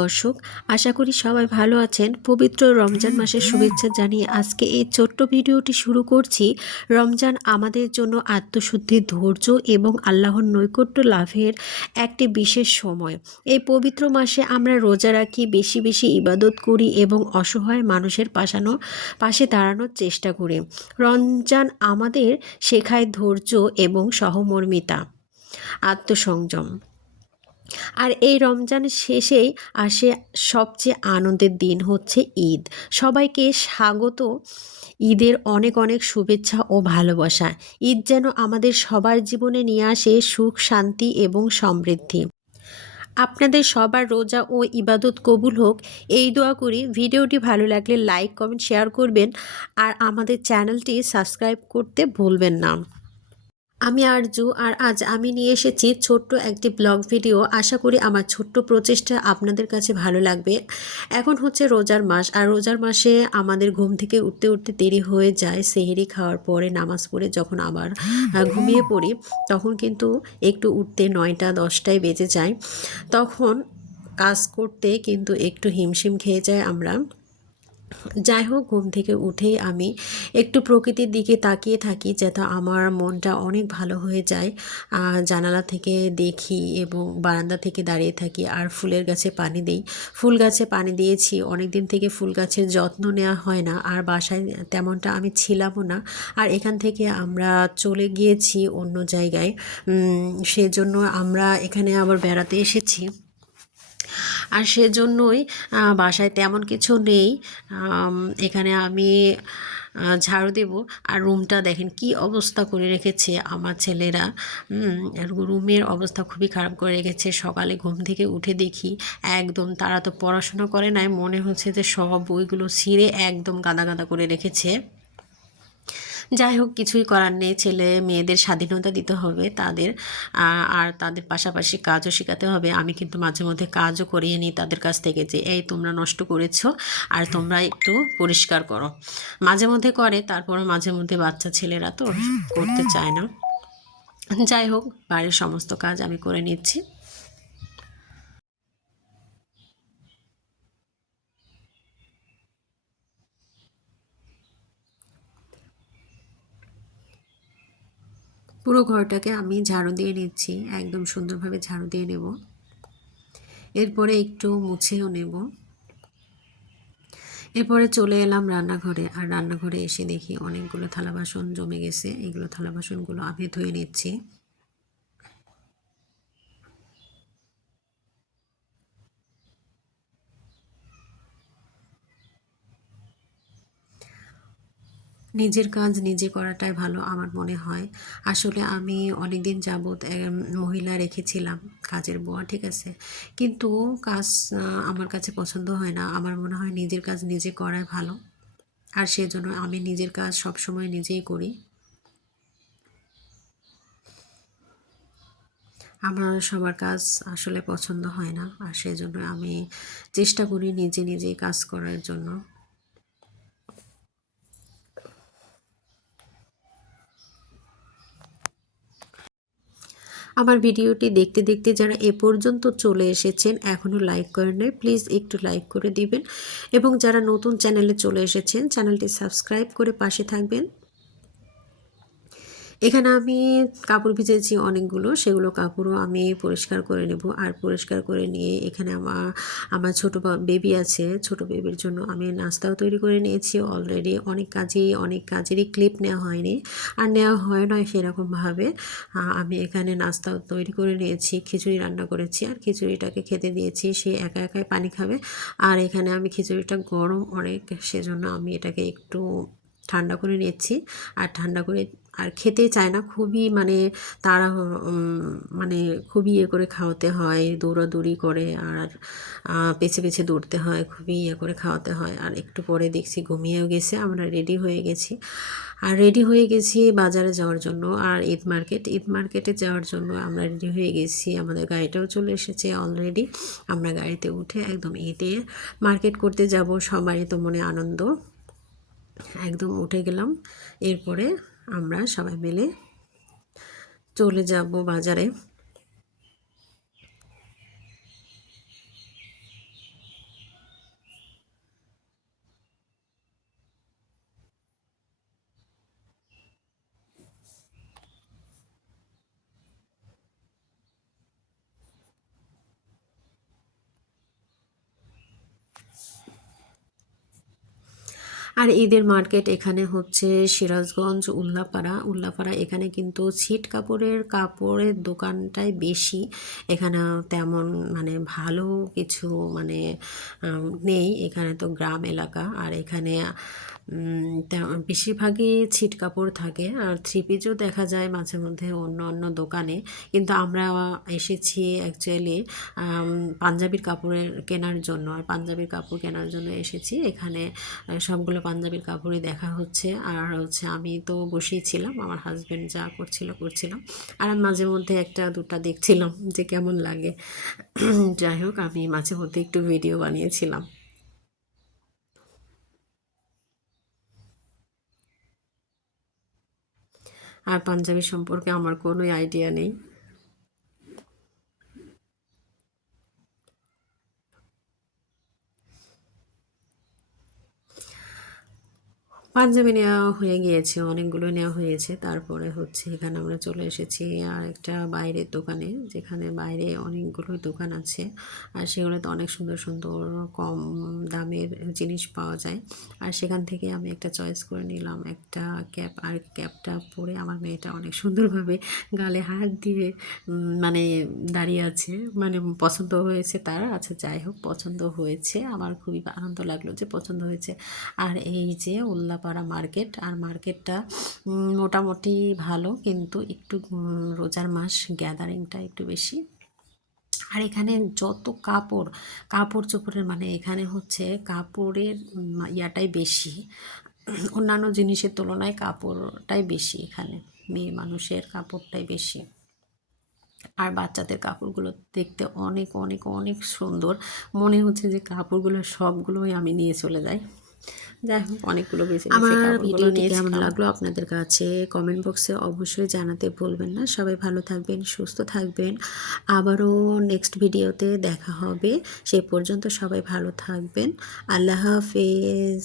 দর্শক, আশা করি সবাই ভালো আছেন। পবিত্র রমজান মাসের শুভেচ্ছা জানিয়ে আজকে এই ছোট্ট ভিডিওটি শুরু করছি। রমজান আমাদের জন্য আত্মশুদ্ধি, ধৈর্য এবং আল্লাহর নৈকট্য লাভের একটি বিশেষ সময়। এই পবিত্র মাসে আমরা রোজা রাখি, বেশি বেশি ইবাদত করি এবং অসহায় মানুষের পাশে দাঁড়ানোর চেষ্টা করি। রমজান আমাদের শেখায় ধৈর্য এবং সহমর্মিতা, আত্মসংযম। আর এই রমজানের শেষেই আসে সবচেয়ে আনন্দের দিন, হচ্ছে ঈদ। সবাইকে স্বাগত। ঈদের অনেক অনেক শুভেচ্ছা ও ভালোবাসা। ঈদ যেন আমাদের সবার জীবনে নিয়ে আসে সুখ, শান্তি এবং সমৃদ্ধি। আপনাদের সবার রোজা ও ইবাদত কবুল হোক, এই দোয়া করি। ভিডিওটি ভালো লাগলে লাইক, কমেন্ট, শেয়ার করবেন আর আমাদের চ্যানেলটি সাবস্ক্রাইব করতে ভুলবেন না। আমি আরজু, আর আজ আমি নিয়ে এসেছি ছোট্ট একটি ব্লগ ভিডিও। আশা করি আমার ছোট্ট প্রচেষ্টা আপনাদের কাছে ভালো লাগবে। এখন হচ্ছে রোজার মাস, আর রোজার মাসে আমাদের ঘুম থেকে উঠতে উঠতে দেরি হয়ে যায়। সেহরি খাওয়ার পরে নামাজ পড়ে যখন আবার ঘুমিয়ে পড়ি, তখন কিন্তু একটু উঠতে 9টা 10টায় বেজে যায়। তখন কাজ করতে কিন্তু একটু হিমশিম খেয়ে যায় আমরা। যাই হোক, ঘুম থেকে উঠেই আমি একটু প্রকৃতির দিকে তাকিয়ে থাকি, যাতে আমার মনটা অনেক ভালো হয়ে যায়। জানালা থেকে দেখি এবং বারান্দা থেকে দাঁড়িয়ে থাকি আর ফুলের গাছে পানি দিই। ফুল গাছে পানি দিয়েছি, অনেক দিন থেকে ফুল গাছের যত্ন নেওয়া হয় না, আর বাসায় তেমনটা আমি ছিলামও না। আর এখান থেকে আমরা চলে গিয়েছি অন্য জায়গায়, সেজন্য আমরা এখানে আবার বেড়াতে এসেছি। আর সেজন্যই বাসায় তেমন কিছু নেই। এখানে আমি ঝাড়ু দেব। আর রুমটা দেখেন কি অবস্থা করে রেখেছে আমার ছেলেরা। রুমের অবস্থা খুবই খারাপ করে রেখেছে। সকালে ঘুম থেকে উঠে দেখি একদম, তারা তো পড়াশোনা করে নাই, মনে হচ্ছে যে সব বইগুলো ছিঁড়ে একদম গাদা গাদা করে রেখেছে। যাই হোক, কিছুই করার নেই, ছেলে মেয়েদের স্বাধীনতা দিতে হবে তাদের, আর তাদের পাশাপাশি কাজও শেখাতে হবে। আমি কিন্তু মাঝে মধ্যে কাজও করিয়ে নিই তাদের কাছ থেকে, যে এই তোমরা নষ্ট করেছো আর তোমরা একটু পরিষ্কার করো। মাঝে মধ্যে করে, তারপরও মাঝে মধ্যে বাচ্চা ছেলেরা তো করতে চায় না। যাই হোক, বাড়ির সমস্ত কাজ আমি করে নিচ্ছি। পুরো ঘরটাকে আমি ঝাড়ু দিয়ে নিচ্ছি, একদম সুন্দরভাবে ঝাড়ু দিয়ে নেব। এরপরে একটু মুছেও নেব। এরপরে চলে এলাম রান্নাঘরে, আর রান্নাঘরে এসে দেখি অনেকগুলো থালা বাসন জমে গেছে। এগুলো থালা বাসনগুলো আমি ধুয়ে নিচ্ছি। নিজের কাজ নিজে করাটাই ভালো আমার মনে হয়। আসলে আমি অনেক দিন যাবৎ মহিলা রেখেছিলাম, কাজের বুয়া, ঠিক আছে, কিন্তু কাজ আমার কাছে পছন্দ হয় না। আমার মনে হয় নিজের কাজ নিজে করাই ভালো, আর সেজন্য আমি নিজের কাজ সবসময় নিজেই করি। আমার সবার কাজ আসলে পছন্দ হয় না, আর সেজন্য আমি চেষ্টা করি নিজে নিজেই কাজ করার জন্য। আমার ভিডিওটি দেখতে দেখতে যারা এ পর্যন্ত চলে এসেছেন, এখনও লাইক করেন নাই, প্লিজ একটু লাইক করে দিবেন। এবং যারা নতুন চ্যানেলে চলে এসেছেন, চ্যানেলটি সাবস্ক্রাইব করে পাশে থাকবেন। এখানে আমি কাপড় ভিজেছি অনেকগুলো, সেগুলো কাপড়ও আমি পরিষ্কার করে নেব। আর পরিষ্কার করে নিয়ে এখানে আমার ছোটো বেবি আছে, ছোটো বেবির জন্য আমি নাস্তাও তৈরি করে নিয়েছি অলরেডি। অনেক কাজেরই ক্লিপ নেওয়া হয়নি, আর নেওয়া হয় নয় সেরকমভাবে। আমি এখানে নাস্তাও তৈরি করে নিয়েছি, খিচুড়ি রান্না করেছি, আর খিচুড়িটাকে খেতে দিয়েছি, সে একা একাই পানি খাবে। আর এখানে আমি খিচুড়িটা গরম অনেক, সেজন্য আমি এটাকে একটু ঠান্ডা করে নিচ্ছি। আর ঠান্ডা করে আর খেতেই চায় না, খুবই মানে তারা মানে খুবই করে খাওয়াতে হয়, দৌড়াদৌড়ি করে, আর পেছে পেছে দৌড়তে হয়, খুবই করে খাওয়াতে হয়। আর একটু পরে দেখছি ঘুমিয়েও গেছে। আমরা রেডি হয়ে গেছি, আর রেডি হয়ে গেছি বাজারে যাওয়ার জন্য, আর ঈদ মার্কেটে যাওয়ার জন্য আমরা রেডি হয়ে গেছি। আমাদের গাড়িটাও চলে এসেছে অলরেডি। আমরা গাড়িতে উঠে একদম ঈদে মার্কেট করতে যাব, সবারই তো মনে আনন্দ। একদম উঠে গেলাম। এরপরে আমরা সবাই মিলে চলে যাব বাজারে। আর ঈদের মার্কেট এখানে হচ্ছে সিরাজগঞ্জ উল্লাপাড়া এখানে কিন্তু ছিট কাপড়ের দোকানটাই বেশি। এখানে তেমন মানে ভালো কিছু মানে নেই, এখানে তো গ্রাম এলাকা। আর এখানে বেশিরভাগই ছিট কাপড় থাকে, আর থ্রি পিসও দেখা যায় মাঝে মধ্যে অন্য অন্য দোকানে। কিন্তু আমরা এসেছি অ্যাকচুয়ালি পাঞ্জাবির কাপড়ের কেনার জন্য, আর পাঞ্জাবির কাপড় কেনার জন্য এসেছি এখানে। সবগুলো পাঞ্জাবির কাপড়ই দেখা হচ্ছে, আর হচ্ছে আমি তো বসেই ছিলাম, আমার হাজব্যান্ড যা করছিলাম, আর আমি মাঝে মধ্যে একটা দুটা দেখছিলাম যে কেমন লাগে। যাই হোক, আমি মাঝে মধ্যে একটু ভিডিও বানিয়েছিলাম। আর পাঞ্জাবি সম্পর্কে আমার কোনো আইডিয়া নেই। পাঞ্জাবি নেওয়া হয়ে গিয়েছে, অনেকগুলো নেওয়া হয়েছে। তারপরে হচ্ছে এখানে আমরা চলে এসেছি আর একটা বাইরের দোকানে, যেখানে বাইরে অনেকগুলো দোকান আছে, আর সেগুলোতে অনেক সুন্দর সুন্দর কম দামের জিনিস পাওয়া যায়। আর সেখান থেকে আমি একটা চয়েস করে নিলাম একটা ক্যাপ, আর ক্যাপটা পরে আমার মেয়েটা অনেক সুন্দরভাবে গালে হাত দিয়ে মানে দাঁড়িয়ে আছে, মানে পছন্দ হয়েছে তার। আচ্ছা যাই হোক, পছন্দ হয়েছে, আমার খুবই আনন্দ লাগলো যে পছন্দ হয়েছে। আর এই যে উল্লাপাড়া মার্কেট, আর মার্কেটটা মোটামুটি ভালো, কিন্তু একটু রোজার মাস গ্যাদারিংটা একটু বেশি। আর এখানে যত কাপড় চোপড়ের মানে এখানে হচ্ছে কাপড়ের ইয়াটাই বেশি, অন্যান্য জিনিসের তুলনায় কাপড়টাই বেশি এখানে, মেয়ে মানুষের কাপড়টাই বেশি। আর বাচ্চাদের কাপড়গুলো দেখতে অনেক অনেক অনেক সুন্দর, মনে হচ্ছে যে কাপড়গুলো সবগুলোই আমি নিয়ে চলে যাই। যাই হোক, অনেকগুলো বেছে নিয়েছি, আমার কাপড়গুলো ভিডিওটি কেমন নিয়েছিলাম। লাগলো আপনাদের কাছে কমেন্ট বক্সে অবশ্যই জানাতে ভুলবেন না। সবাই ভালো থাকবেন, সুস্থ থাকবেন। আবারও নেক্সট ভিডিওতে দেখা হবে। সেই পর্যন্ত সবাই ভালো থাকবেন। আল্লাহ হাফেজ।